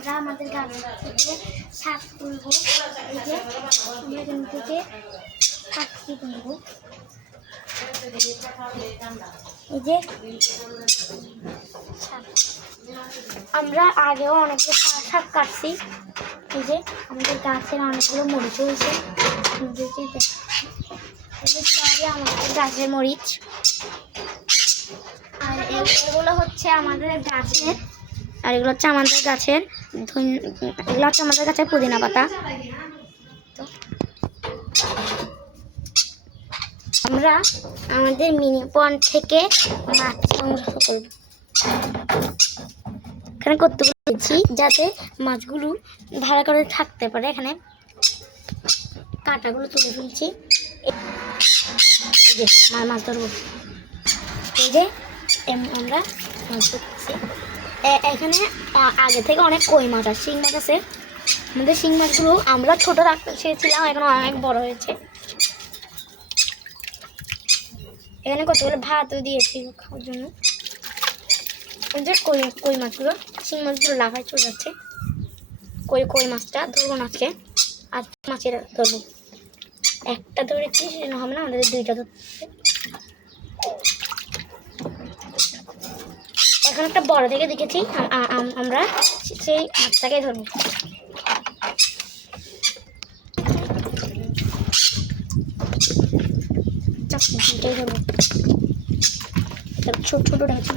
আমরা আমাদের গাছ থেকে শাক তুলব। এই যে আমরা এখান থেকে শাকটি তুলব। এই যে আমরা আগেও অনেকগুলো শাক কাটছি। এই যে আমাদের গাছের অনেকগুলো মরিচ হয়েছে। সবই আমাদের গাছের মরিচ। আর এগুলো হচ্ছে আমাদের গাছের, আর এগুলো হচ্ছে আমাদের গাছের এগুলো হচ্ছে আমাদের গাছের পুদিনা পাতা। তো আমরা আমাদের মিনি পন্ড থেকে মাছ সংগ্রহ করব। এখানে কতগুলো দিয়েছি যাতে মাছগুলো ভালো করে থাকতে পারে। এখানে কাঁটাগুলো তুলে ফেলছি। এই যে মাছ ধরবো। এই যে আমরা মাছ ধরছি। এখানে আগে থেকে অনেক কই মাছ আর শিং মাছ আছে। আমাদের শিং মাছগুলো আমরা ছোট রাখতে চেয়েছিলাম, এখন অনেক বড় হয়েছে। এখানে কতগুলো ভাতও দিয়েছি খাওয়ার জন্য। এই যে কই মাছগুলো, শিং মাছগুলো লাফায় চলে যাচ্ছে। কই মাছটা ধরবো না আজকে, আর মাছের ধরবো। একটা ধরেছি সেটা হবে না, আমাদের দুইটা ধরতে। এখন একটা বড় থেকে দেখেছি, আমরা সেই মাছটাকে ধরবো। দুইটাই ধরবো। ছোট ছোট আছে।